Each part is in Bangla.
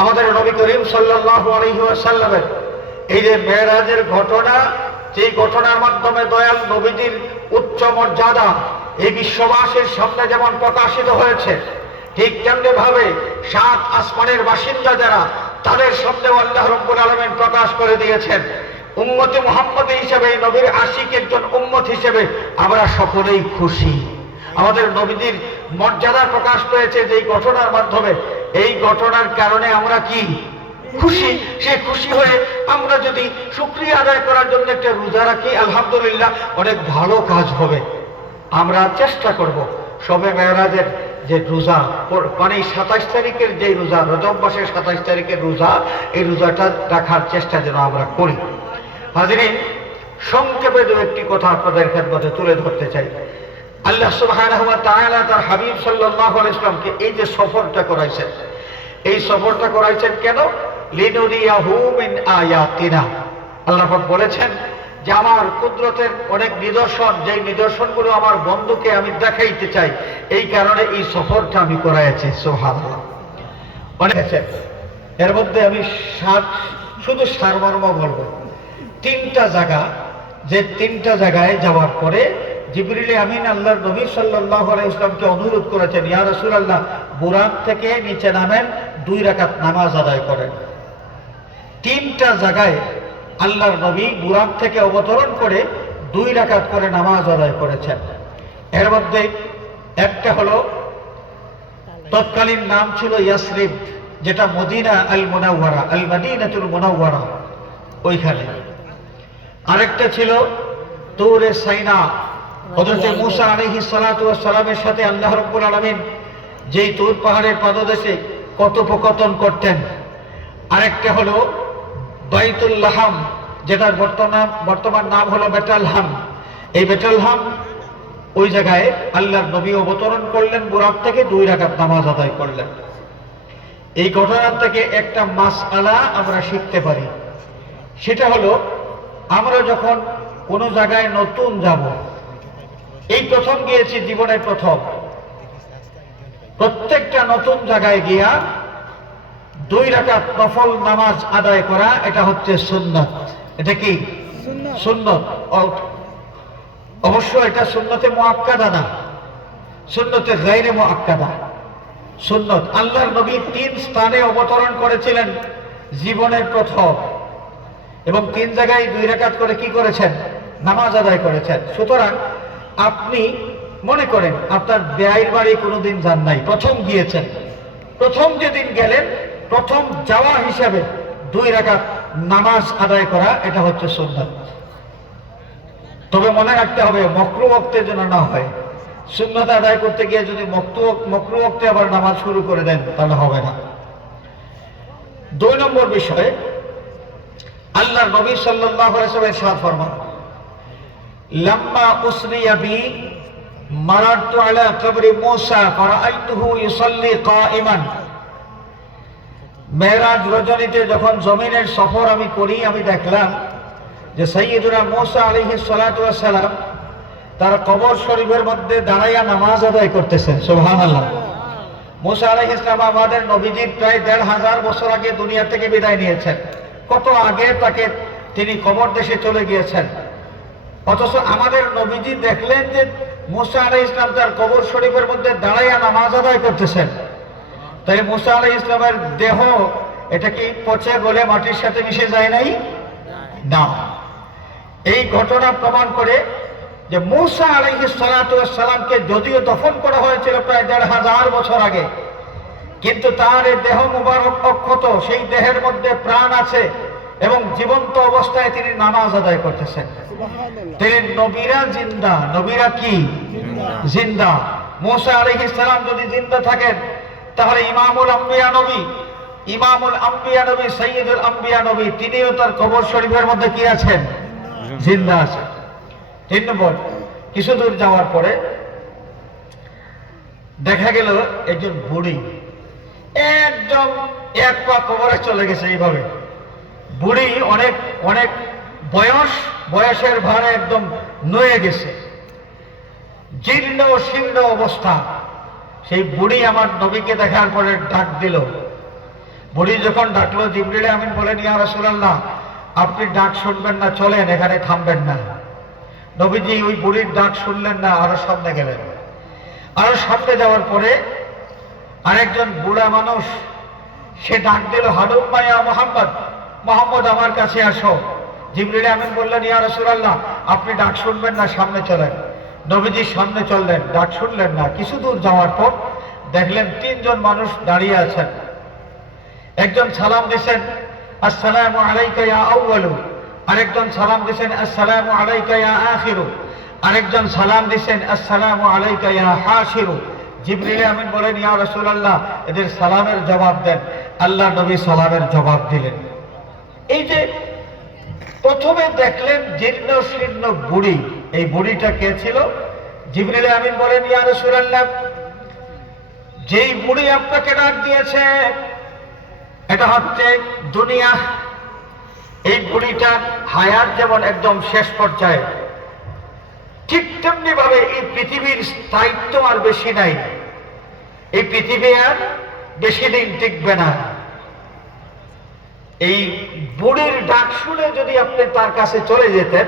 আমাদের নবী করিম সাল্লাল্লাহু আলাইহি ওয়াসাল্লামের এই যে মেরাজের ঘটনা, যেই ঘটনার মাধ্যমে দয়াল নবীজির উচ্চ মর্যাদা এই বিশ্ববাসীর সামনে যেমন প্রকাশিত হয়েছে, ঠিক তেমনি ভাবে সাত আসমানের বাসিন্দা যারা, তাদের সামনে আল্লাহ রাব্বুল আলামিন প্রকাশ করে দিয়েছেন। উম্মতে মুহাম্মদী হিসেবে, নবীর আশিক একজন উম্মত হিসেবে আমরা সকলেই খুশি। আমাদের নবীজির মর্যাদা প্রকাশ পেয়েছে যেই ঘটনার মাধ্যমে, এই ঘটনার কারণে আমরা কি খুশি। সে খুশি হয়ে আমরা যদি শুকরিয়া আদায় করার জন্য একটা রোজা রাখি, আলহামদুলিল্লাহ অনেক ভালো কাজ হবে। আমরা চেষ্টা করব শবে মেরাজের যে রোজা, মানে 27 তারিখের যে রোজা, রজব মাসের 27 তারিখের রোজা, এই রোজাটা রাখার চেষ্টা যেন আমরা করি। হাজিরিন, সংক্ষেপে দু একটি কথা আপনাদের খেদমতে তুলে ধরতে চাই। আল্লাহ সুবহানাহু ওয়া তাআলা তার হাবিব সাল্লাল্লাহু আলাইহি ওয়াসাল্লামকে এই যে সফরটা করাইছেন, এই সফরটা করাইছেন কেন? লিনুরিয়াহু মিন আয়াতিনা। আল্লাহ পাক বলেছেন যে আমার কুদরতের অনেক নিদর্শন, যেই নিদর্শনগুলো আমার বন্ধুকে আমি দেখাইতে চাই, এই কারণে এই সফরটা আমি করাইছি। সুবহানাল্লাহ। অনেক আছে, এর মধ্যে আমি শুধু সারমর্ম বলবো। তিনটা জায়গা, যে তিনটা জায়গায় যাওয়ার পরে জিবরিল আমিন আল্লাহর নবী সাল্লাল্লাহু আলাইহি ওয়াসাল্লামকে অনুরোধ করেছেন, ইয়া রাসূলুল্লাহ, বুরাক থেকে নিচে নামেন, 2 রাকাত নামাজ আদায় করেন। তিনটা জায়গায় আল্লাহর নবী বুরাক থেকে অবতরণ করে 2 রাকাত করে নামাজ আদায় করেছেন। এর মধ্যে একটা হলো, তৎকালীন নাম ছিল ইয়াসরিব, যেটা মদিনা আল মুনাওয়ারা, আল মাদিনাতুল মুনাওয়ারা, ওইখানে। আরেকটা ছিল তুরে সাইনা, হযরত মূসা আলাইহিস সালাতু ওয়াস সালামের সাথে আল্লাহ রাব্বুল আলামিন যেই তুর পাহাড়ের পাদদেশে কথোপকথন করতেন। আরেকটা হলো বাইতুল লাহাম, যেটার বর্তমান নাম হলো বেটালহাম। এই বেটালহাম, ওই জায়গায় আল্লাহর নবী অবতরণ করলেন, বুরাক থেকে 2 রাকাত নামাজ আদায় করলেন। এই ঘটনার থেকে একটা মাসআলা আমরা শিখতে পারি। সেটা হলো, আমরা যখন কোনো জায়গায় নতুন যাব, এই প্রথম গিয়েছি জীবনের প্রথম, প্রত্যেকটা নতুন জায়গায় গিয়া 2 রাকাত নফল নামাজ আদায় করা, এটা হচ্ছে সুন্নাত। এটা কি সুন্নাত? অবশ্য এটা সুন্নতে মুআক্কাদা না, সুন্নতে গায়রে মুআক্কাদা, সুন্নত। আল্লাহর নবী 3 স্থানে অবতরণ করেছিলেন জীবনের প্রথম, এবং 3 জায়গায় 2 রাকাত করে কি করেছেন? নামাজ আদায় করেছেন। সুতরাং আপনি মনে করেন আপনার দেয়াইর বাড়ি কোনোদিন যান নাই, প্রথম গিয়েছেন, প্রথম যেদিন গেলেন, প্রথম যাওয়া হিসাবে 2 রাকাত নামাজ আদায় করা, এটা হচ্ছে সুন্নাত। তবে মনে রাখতে হবে, মকরুহ ওয়াক্তে যেন না হয়। সুন্নাত আদায় করতে গিয়ে যদি মকরুহ ওয়াক্তে আবার নামাজ শুরু করে দেন, তাহলে হবে না। 2 নম্বর বিষয়, আল্লাহর নবী সাল্লাল্লাহু আলাইহি ওয়াসাল্লাম ইরশাদ ফরমান, লাম্মা উসরিয়া বি মারারতু আলা কবরি মূসা ফারাআইতুহু ইউসাল্লি কাইমান। মেরাজ রজনীতে যখন জমিনের সফর আমি করি, আমি দেখলাম যে সাইয়্যিদুনা মূসা আলাইহিস সালাতু ওয়াস সালাম তার কবর শরীফের মধ্যে দাঁড়াইয়া নামাজ আদায় করতেছেন। সুবহানাল্লাহ। মূসা আলাইহিস সালাম আমাদের নবীজির প্রায় 1500 বছর আগে দুনিয়া থেকে বিদায় নিয়েছেন। কত আগে তাকে তিনি কবর দেশে চলে গিয়েছেন, অথচ আমাদের নবীজি দেখলেন যে মূসা আলাইহিস সালাম তার কবর শরীফের মধ্যে দাঁড়াইয়া নামাজ আদায় করতেছেন। তাই মূসা আলাইহিস সালামের দেহ, এটা কি পচে গলে মাটির সাথে মিশে যায় নাই? না। এই ঘটনা প্রমাণ করে যে মূসা আলাইহিস সালাতু ওয়াস সালামকে যদিও দফন করা হয়েছিল প্রায় 1500 বছর আগে, কিন্তু তার এই দেহ মুবারক অক্ষত, সেই দেহের মধ্যে প্রাণ আছে এবং জীবন্ত অবস্থায় তিনি নামাজ আদায় করতেছেন। তিনি নবীরা জিন্দা, নবীরা কি জিন্দা। মূসা আলাইহিস সালাম যদি জিন্দা থাকেন, তাহলে ইমামুল আম্বিয়া নবী, ইমামুল আম্বিয়া নবী, সাইয়্যিদুল আম্বিয়া নবী, তিনিও তার কবর শরীফের মধ্যে কি আছেন? জিন্দা আছেন। 3 নম্বর, কিছু দূর যাওয়ার পরে দেখা গেল একজন বুড়ি একদম 1 পা কবরে চলে গেছে। এইভাবে বুড়ি অনেক অনেক বয়সের ভারে একদম নয়ে গেছে, জীর্ণ শীর্ণ অবস্থা। সেই বুড়ি আমার নবীকে দেখার পরে ডাক দিল, বুড়ি যখন ডাকলো, জিবরিল আমিন বলেন, ইয়া রাসূলুল্লাহ, আপনি ডাক শুনবেন না, চলেন, এখানে থামবেন না। নবীজি ওই বুড়ির ডাক শুনলেন না, আরো সামনে গেলেন। আরো সামনে যাওয়ার পরে আরেকজন বুড়া মানুষ, সে ডাক দিল, হালুম্মা ইয়া মুহাম্মদ, মুহাম্মদ আমার কাছে আসো। জিবরিল আমিন বললেন, ইয়া রাসূলুল্লাহ, আপনি ডাক শুনবেন না, সামনে চলেন। নবীজি সামনে চললেন, ডাক শুনলেন না। কিছু দূর যাওয়ার পর দেখলেন তিনজন মানুষ দাঁড়িয়ে আছেন। একজন সালাম দিছেন, আসসালামু আলাইকা ইয়া আউয়ালু। আরেকজন সালাম দিছেন, আসসালামু আলাইকা ইয়া আখিরু। আরেকজন সালাম দিছেন, আসসালামু আলাইকা ইয়া হাশিরু। জিবরিল আমিন বলেন, ইয়া রাসূলুল্লাহ, এদের সালামের জবাব দেন। আল্লাহ নবী সালামের জবাব দিলেন। এই যে প্রথমে দেখলেন জীর্ণ শীর্ণ বুড়ি, এই বুড়িটা কে ছিল? জিবরিল আমিন বলেন, ইয়া রাসূলুল্লাহ, যেই বুড়ি আপনাকে ডাক দিয়েছে এটা হচ্ছে দুনিয়া। এই বুড়িটার হায়াত যেমন একদম শেষ পর্যায়ে, ঠিক তেমনি ভাবে এই পৃথিবীর স্থায়িত্ব আর বেশি নাই। এই পৃথিবী আর বেশি দিন টিকবে না। এই বুড়ির ডাক শুনে যদি আপনি তার কাছে চলে যেতেন,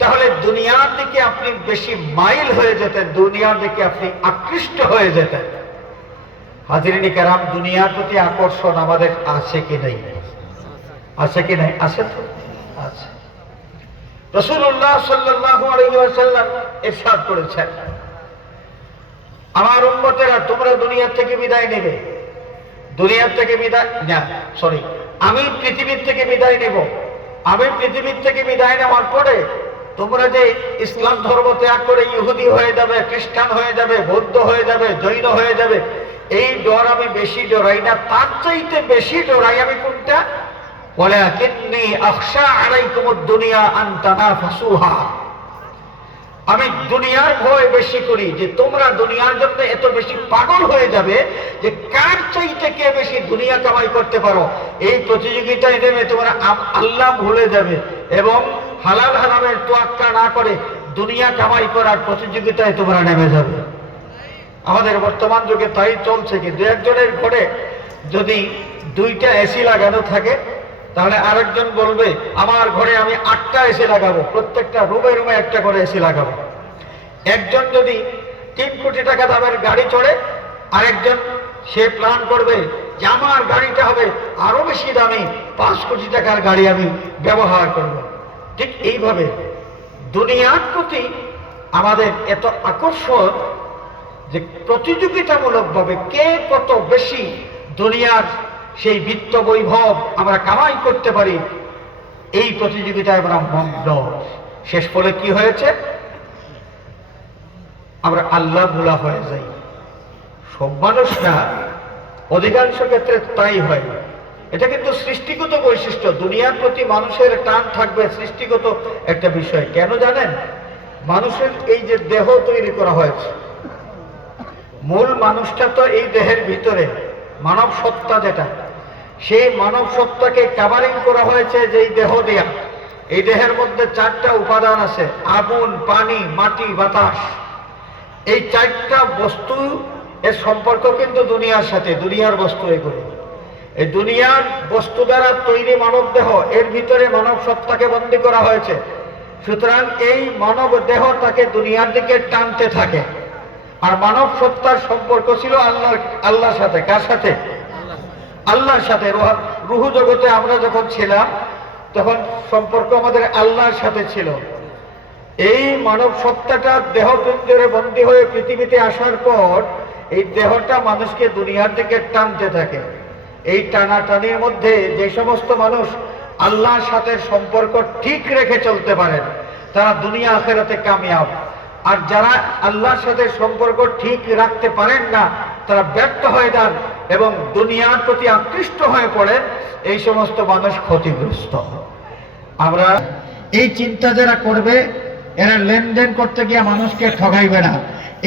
তাহলে দুনিয়ার দিকে আপনি বেশি মাইল হয়ে যেতেন, দুনিয়ার দিকে আপনি আকৃষ্ট হয়ে যেতেন। হাজিরিন কেরাম, দুনিয়ার প্রতি আকর্ষণ আমাদের আছে কি নাই? আছে কি নাই? আছে তো, আছে। রাসূলুল্লাহ সাল্লাল্লাহু আলাইহি ওয়াসাল্লাম ইরশাদ করেছেন, আমার উম্মতেরা, তোমরা দুনিয়া থেকে বিদায় নেবে। দুনিয়ার থেকে বিদায় না, সরি, আমি পৃথিবীর থেকে বিদায় নেব। আমি পৃথিবীর থেকে বিদায় নেওয়ার পরে তোমরা যে ইসলাম ধর্ম ত্যাগ করে ইহুদি হয়ে যাবে, খ্রিস্টান হয়ে যাবে, বৌদ্ধ হয়ে যাবে, জৈন হয়ে যাবে, এই ডর আমি বেশি ডরাই না। তার চাইতে বেশি ডরাই আমি কোনটা? ওয়ালাকিন্নী আখশা আলাইকুমুদ দুনিয়া আন তানাফাসুহা। আমি দুনিয়ার ভয় বেশি করি, যে তোমরা দুনিয়ার জন্য এত বেশি পাগল হয়ে যাবে যে কার চাইতে কে বেশি দুনিয়া কামাই করতে পারো, এই প্রতিযোগিতায় নেমে তোমরা আল্লাহ ভুলে যাবে এবং হালাল হারামের তোয়াক্কা না করে দুনিয়া কামাই করার প্রতিযোগিতায় তোমরা নেমে যাবে। আমাদের বর্তমান যুগে তাই চলছে। কি দু একজনের ঘরে যদি দুইটা এসি লাগানো থাকে, তাহলে আরেকজন বলবে, আমার ঘরে আমি 8টা এসি লাগাবো, প্রত্যেকটা রুমে রুমে একটা করে এসি লাগাবো। একজন যদি 3 কোটি টাকা দামের গাড়ি চড়ে, আরেকজন সে প্ল্যান করবে যে আমার গাড়িটা হবে আরো বেশি দামি, 5 কোটি টাকার গাড়ি আমি ব্যবহার করব। ঠিক এইভাবে দুনিয়ার প্রতি আমাদের এত আকর্ষণ যে প্রতিযোগিতামূলকভাবে কে কত বেশি দুনিয়ার সেই বিত্ত বৈভব আমরা কামাই করতে পারি, এই প্রতিযোগিতায় আমরা মগ্ন। শেষ ফলে কি হয়েছে? আমরা আল্লাহ ভোলা হয়ে যাই। সব মানুষ না, অধিকাংশ ক্ষেত্রে তাই হয়। এটা কিন্তু সৃষ্টিগত বৈশিষ্ট্য। দুনিয়ার প্রতি মানুষের টান থাকবে, সৃষ্টিগত একটা বিষয়। কেন জানেন? মানুষের এই যে দেহ তৈরি করা হয়েছে, মূল মানুষটা তো এই দেহের ভিতরে, মানব সত্তা যেটা, সেই মানব সত্তাকে কাভারিং করা হয়েছে যেই দেহ দিয়া। এই দেহের মধ্যে 4টা উপাদান আছে, আগুন, পানি, মাটি, বাতাস। এই 4টা বস্তু এর সম্পর্ক কিন্তু দুনিয়ার সাথে, দুনিয়ার বস্তু এগুলো। এই দুনিয়ার বস্তু দ্বারা তৈরি মানব দেহ, এর ভিতরে মানব সত্তাকে বন্দী করা হয়েছে। সুতরাং এই মানব দেহ তাকে দুনিয়ার দিকে টানতে থাকে। আর মানব সত্তার সম্পর্ক ছিল আল্লাহর সাথে। কার সাথে? আল্লাহর সাথে। রুহু জগতে আমরা যখন ছিলাম তখন সম্পর্ক আমাদের আল্লাহর সাথে ছিল। এই মানব সত্তাটা দেহ পিঞ্জরে বন্দী হয়ে পৃথিবীতে আসার পর এই দেহটা মানুষকে দুনিয়ার দিকে টানতে থাকে। এই টানাটানির মধ্যে যে সমস্ত মানুষ আল্লাহর সাথে সম্পর্ক ঠিক রেখে চলতে পারেন, তারা দুনিয়া আখিরাতে কামিয়াব। আর যারা আল্লাহর সাথে সম্পর্ক ঠিক রাখতে পারেন না, তারা ব্যর্থ হয়ে যান এবং দুনিয়ার প্রতি আকৃষ্ট হয়ে পড়েন। এই সমস্ত মানুষ ক্ষতিগ্রস্ত। আমরা এই চিন্তা যারা করবে, এরা লেনদেন করতে গিয়ে মানুষকে ঠগাইবে না।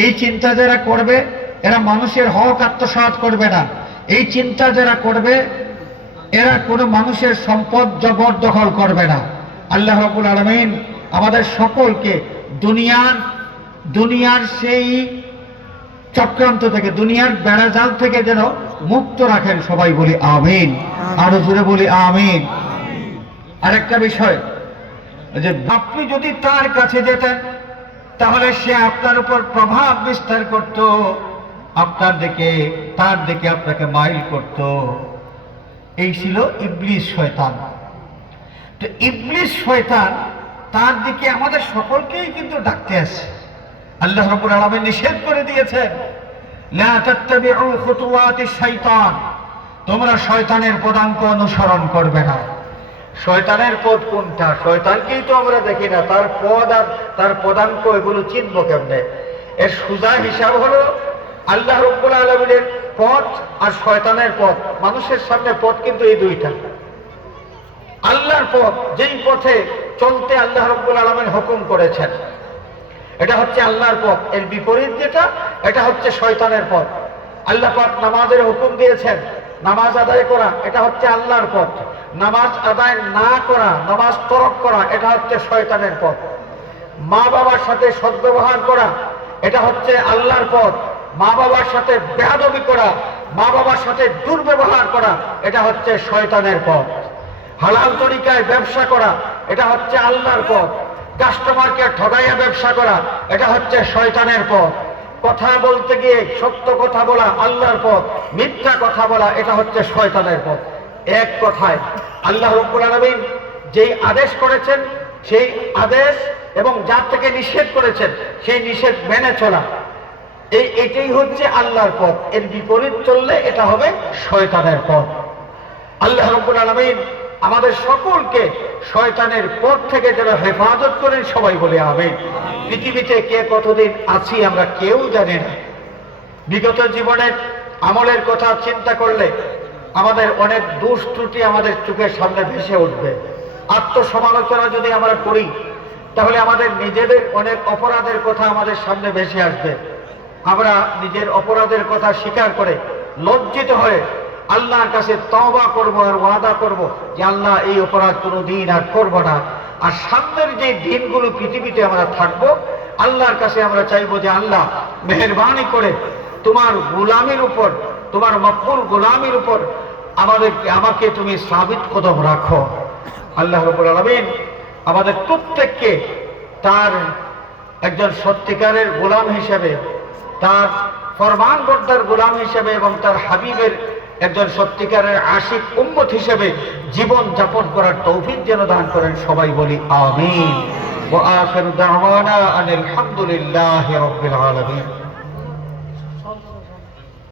এই চিন্তা যারা করবে, এরা মানুষের হক আত্মসাৎ করবে না। এই চিন্তা যারা করবে, এরা কোনো মানুষের সম্পদ জবরদখল করবে না। আল্লাহ রাব্বুল আলামিন আমাদের সকলকে দুনিয়ার সেই চক্রান্ত থেকে, দুনিয়ার বেড়াজাল থেকে যেন মুক্ত রাখেন। সবাই বলি আমিন, আরো জোরে বলি আমিন। আরেকটা বিষয়, যে আপনি যদি তার কাছে যেতেন তাহলে সে আপনার উপর প্রভাব বিস্তার করত, আপনার দিকে, তার দিকে আপনাকে মাইল করত। এই ছিল ইবলিস শয়তান। তো ইবলিস শয়তান তার দিকে আমাদের সকলকেই কিন্তু ডাকতে আসে। আল্লাহ রাব্বুল আলামিন নিষেধ করে দিয়েছেন, লা তাত্তাবিউ খুতুওয়াতিশ শাইতান, তোমরা শয়তানের পদাঙ্ক অনুসরণ করবে না। শয়তানের পথ কোনটা? শয়তানকেই তো আমরা দেখি না, তার পদ আর তার পদাঙ্ক এগুলো চিনব কেমনে? এর সোজা হিসাব হলো আল্লাহ রাব্বুল আলামিনের পথ আর শয়তানের পথ। মানুষের সামনে পথ কিন্তু এই দুইটা। আল্লাহর পথ, যেই পথে চলতে আল্লাহ রাব্বুল আলামিন হুকুম করেছেন, এটা হচ্ছে আল্লাহর পথ। এর বিপরীত যেটা, এটা হচ্ছে শয়তানের পথ। আল্লাহ পাক নামাজের হুকুম দিয়েছেন, নামাজ আদায় করা, এটা হচ্ছে আল্লাহর পথ। নামাজ আদায় না করা, নামাজ তরক করা, এটা হচ্ছে শয়তানের পথ। মা বাবার সাথে সদ্ব্যবহার করা, এটা হচ্ছে আল্লাহর পথ। মা বাবার সাথে বেয়াদবি করা, মা বাবার সাথে দুর্ব্যবহার করা, এটা হচ্ছে শয়তানের পথ। হালাল তরিকায় ব্যবসা করা, এটা হচ্ছে আল্লাহর পথ। কাস্টমারকে ঠগাইয়া ব্যবসা করা, এটা হচ্ছে শয়তানের পথ। কথা বলতে গিয়ে সত্য কথা বলা আল্লাহর পথ, মিথ্যা কথা বলা এটা হচ্ছে শয়তানের পথ। এক কথায় আল্লাহ রাব্বুল আলামিন যেই আদেশ করেছেন সেই আদেশ, এবং যার থেকে নিষেধ করেছেন সেই নিষেধ মেনে চলা, এটাই হচ্ছে আল্লাহর পথ। এর বিপরীত চললে এটা হবে শয়তানের পথ। আল্লাহ রাব্বুল আলামিন আমাদের সকলকে শয়তানের পথ থেকে যেন হেফাজত করেন। সবাই বলে আমিন। পৃথিবীতে কে কতদিন আছি আমরা কেউ জানি না। বিগত জীবনের আমলের কথা চিন্তা করলে আমাদের অনেক দোষ ত্রুটি আমাদের চোখের সামনে ভেসে উঠবে। আত্মসমালোচনা যদি আমরা করি তাহলে আমাদের নিজেদের অনেক অপরাধের কথা আমাদের সামনে ভেসে আসবে। আমরা নিজের অপরাধের কথা স্বীকার করে লজ্জিত হয়ে আল্লাহর কাছে তওবা করব আর ওয়াদা করব যে আল্লাহ এই অপরাধ কোনোদিন আর করব না। আর সামনের যে দিনগুলো পৃথিবীতে আমরা থাকব, আল্লাহর কাছে আমরা চাইবো যে আল্লাহ মেহেরবানি করে তোমার গোলামির উপর, তোমার মকবুল গোলামির উপর আমাকে তুমি সাবিত কদম রাখো। আল্লাহ রাব্বুল আলামিন আমাদের প্রত্যেককে তার একজন সত্যিকারের গোলাম হিসেবে, তার ফরমানবরদার গোলাম হিসেবে এবং তার হাবিবের একজন সত্যিকারের আশিক উম্মত হিসেবে জীবন যাপন করার তৌফিক যেন দান করেন। সবাই বলি আমিন। ওয়া আখিরু দাওয়ানা আনিল হামদুলিল্লাহি রাব্বিল আলামিন।